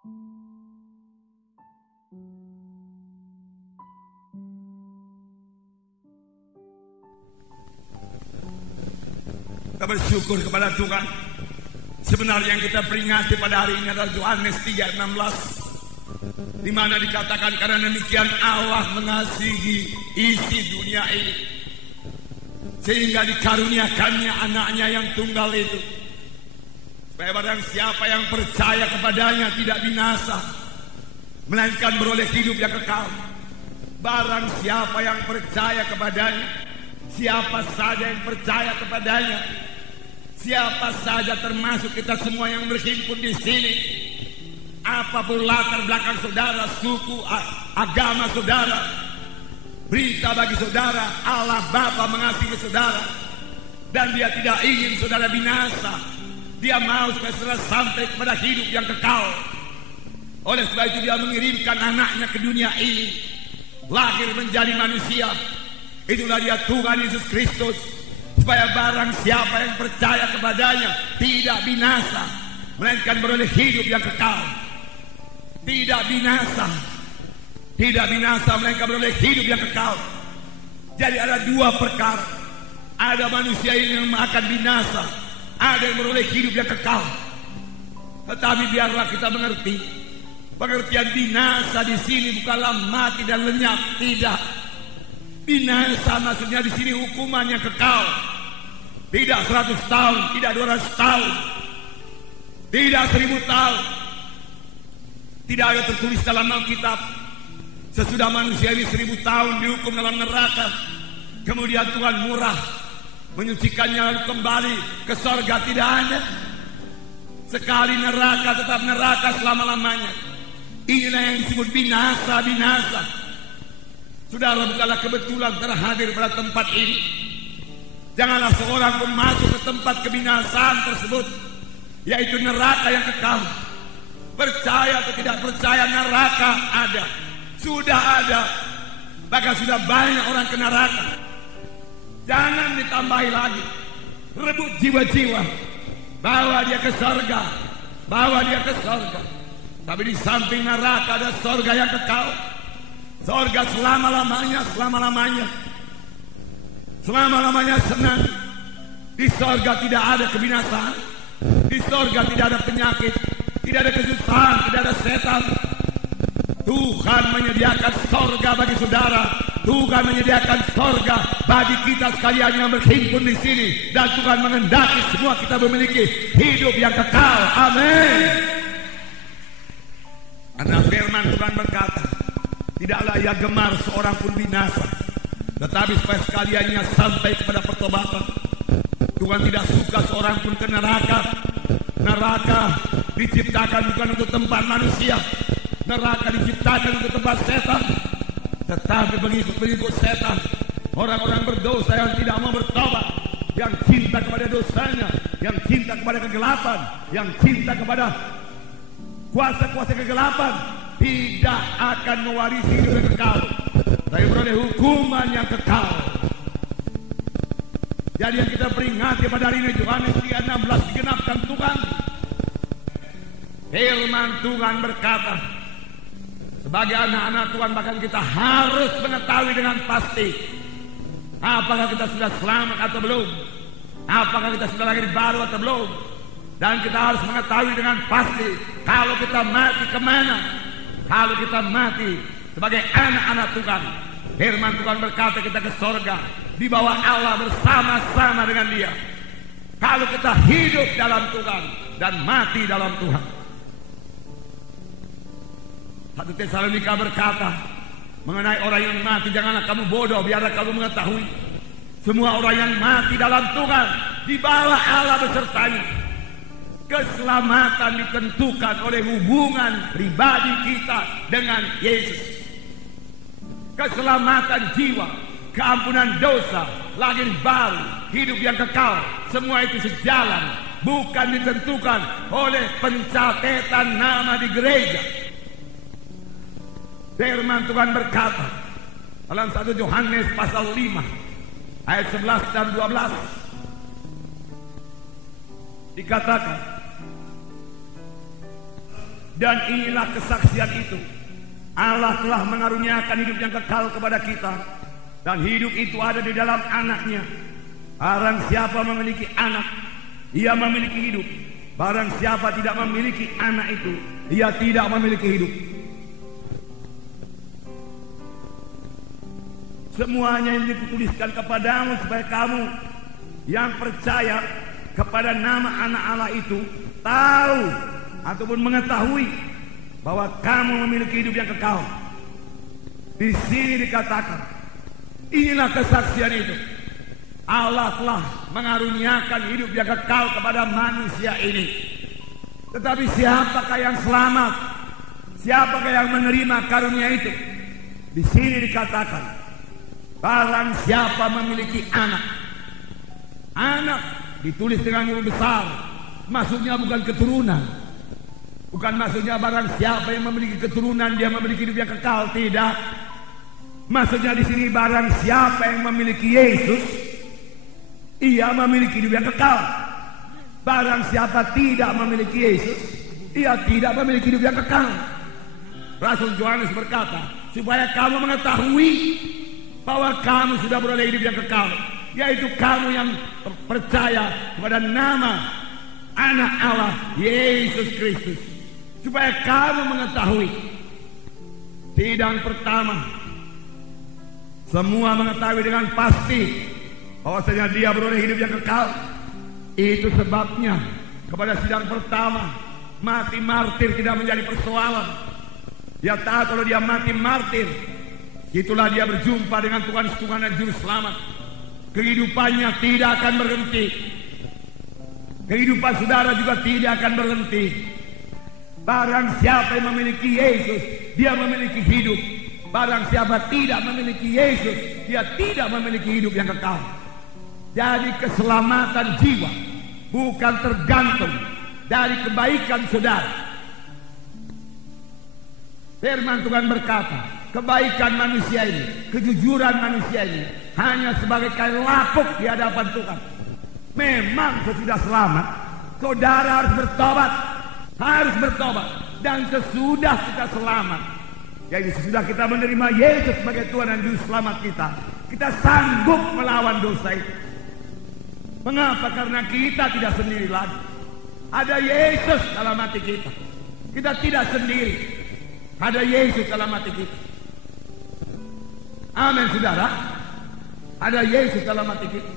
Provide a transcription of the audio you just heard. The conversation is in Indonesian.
Kita bersyukur kepada Tuhan. Sebenarnya yang kita peringati pada hari ini adalah Yohanes 3:16, di mana dikatakan karena demikian Allah mengasihi isi dunia ini sehingga dikaruniakannya anaknya yang tunggal itu, supaya barang siapa yang percaya kepadanya tidak binasa, melainkan beroleh hidup yang kekal. Barang siapa yang percaya kepadanya, siapa saja yang percaya kepadanya, siapa saja termasuk kita semua yang berhimpun di sini, apapun latar belakang saudara, suku, agama saudara, berita bagi saudara, Allah Bapa mengasihi saudara dan Dia tidak ingin saudara binasa. Dia mau supaya saudara sampai kepada hidup yang kekal. Oleh sebab itu Dia mengirimkan anaknya ke dunia ini, lahir menjadi manusia. Itulah Dia Tuhan Yesus Kristus, supaya barang siapa yang percaya kepadanya tidak binasa, melainkan beroleh hidup yang kekal. Tidak binasa, tidak binasa, melainkan beroleh hidup yang kekal. Jadi ada dua perkara. Ada manusia yang akan binasa, ada yang beroleh hidup yang kekal. Tetapi biarlah kita mengerti, pengertian binasa di sini bukanlah mati dan lenyap, tidak. Binasa maksudnya di sini hukuman yang kekal. Tidak 100 tahun, tidak 200 tahun, tidak 1000 tahun. Tidak ada tertulis dalam Alkitab sesudah manusia ini 1000 tahun dihukum dalam neraka, kemudian Tuhan murah menyucikannya lalu kembali ke sorga. Tidak ada. Sekali neraka tetap neraka selama-lamanya. Inilah yang disebut binasa. Saudara, bukanlah kebetulan terhadir pada tempat ini. Janganlah seorang pun masuk ke tempat kebinasaan tersebut, yaitu neraka yang kekal. Percaya atau tidak percaya, neraka ada. Sudah ada. Bahkan sudah banyak orang ke neraka. Jangan ditambahi lagi. Rebut jiwa-jiwa, bawa dia ke sorga, bawa dia ke sorga. Tapi di samping neraka ada sorga yang kekal. Sorga selama-lamanya, selama-lamanya, selama-lamanya senang. Di sorga tidak ada kebinasaan. Di sorga tidak ada penyakit, tidak ada kesusahan, tidak ada setan. Tuhan menyediakan sorga bagi saudara. Tuhan menyediakan sorga bagi kita sekalian yang berhimpun di sini. Dan Tuhan menghendaki semua kita memiliki hidup yang kekal. Amin. Karena firman Tuhan berkata, tidaklah Ia gemar seorang pun binasa, tetapi supaya sekaliannya sampai kepada pertobatan. Tuhan tidak suka seorang pun ke neraka. Neraka diciptakan bukan untuk tempat manusia. Neraka diciptakan untuk tempat setan. Tetapi pengikut-pengikut setan, orang-orang berdosa yang tidak mau bertobat, yang cinta kepada dosanya, yang cinta kepada kegelapan, yang cinta kepada kuasa-kuasa kegelapan, tidak akan mewarisi hidup yang kekal, tapi beroleh hukuman yang kekal. Jadi yang kita peringati pada hari ini, Yohanes 3:16 digenapkan Tuhan. Firman Tuhan berkata, sebagai anak-anak Tuhan bahkan kita harus mengetahui dengan pasti apakah kita sudah selamat atau belum, apakah kita sudah lahir baru atau belum. Dan kita harus mengetahui dengan pasti kalau kita mati kemana. Kalau kita mati sebagai anak-anak Tuhan, firman Tuhan berkata kita ke sorga, di bawah Allah bersama-sama dengan Dia. Kalau kita hidup dalam Tuhan dan mati dalam Tuhan. 1 Tesalonika berkata mengenai orang yang mati, janganlah kamu bodoh, biarlah kamu mengetahui semua orang yang mati dalam Tuhan di bawah Allah besertanya. Keselamatan ditentukan oleh hubungan pribadi kita dengan Yesus. Keselamatan jiwa, keampunan dosa, lahir baru, hidup yang kekal, semua itu sejalan, bukan ditentukan oleh pencatatan nama di gereja. Firman Tuhan berkata dalam 1 Yohanes pasal 5 ayat 11 dan 12 dikatakan, Dan inilah kesaksian itu. Allah telah mengaruniakan hidup yang kekal kepada kita. Dan hidup itu ada di dalam anaknya. Barang siapa memiliki anak, ia memiliki hidup. Barang siapa tidak memiliki anak itu, ia tidak memiliki hidup. Semuanya yang dituliskan kepadamu supaya kamu yang percaya kepada nama anak Allah itu tahu ataupun mengetahui bahwa kamu memiliki hidup yang kekal. Di sini dikatakan, inilah kesaksian itu. Allah telah mengaruniakan hidup yang kekal kepada manusia ini. Tetapi siapakah yang selamat? Siapakah yang menerima karunia itu? Di sini dikatakan, barang siapa memiliki anak. Anak ditulis dengan huruf besar. Maksudnya bukan keturunan. Bukan maksudnya barang siapa yang memiliki keturunan dia memiliki hidup yang kekal. Tidak. Maksudnya di sini barang siapa yang memiliki Yesus, ia memiliki hidup yang kekal. Barang siapa tidak memiliki Yesus, ia tidak memiliki hidup yang kekal. Rasul Yohanes berkata, supaya kamu mengetahui bahwa kamu sudah beroleh hidup yang kekal, yaitu kamu yang percaya kepada nama anak Allah Yesus Kristus. Supaya kamu mengetahui. Sidang pertama, semua mengetahui dengan pasti bahwasanya dia beroleh hidup yang kekal. Itu sebabnya kepada sidang pertama, mati martir tidak menjadi persoalan. Dia tahu kalau dia mati martir, itulah dia berjumpa dengan Tuhan dan Juru Selamat. Kehidupannya tidak akan berhenti. Kehidupan saudara juga tidak akan berhenti. Barang siapa yang memiliki Yesus, dia memiliki hidup. Barang siapa tidak memiliki Yesus, dia tidak memiliki hidup yang kekal. Jadi keselamatan jiwa bukan tergantung dari kebaikan saudara. Firman Tuhan berkata, kebaikan manusia ini, kejujuran manusia ini hanya sebagai kain lapuk di hadapan Tuhan. Memang sesudah selamat, saudara harus bertobat. Harus bertobat. Dan sesudah kita selamat, yaitu sesudah kita menerima Yesus sebagai Tuhan dan Juru Selamat kita sanggup melawan dosa itu. Mengapa? Karena kita tidak sendiri lagi. Ada Yesus dalam hati kita. Kita tidak sendiri. Ada Yesus dalam hati kita. Amin saudara. Ada Yesus dalam hati kita.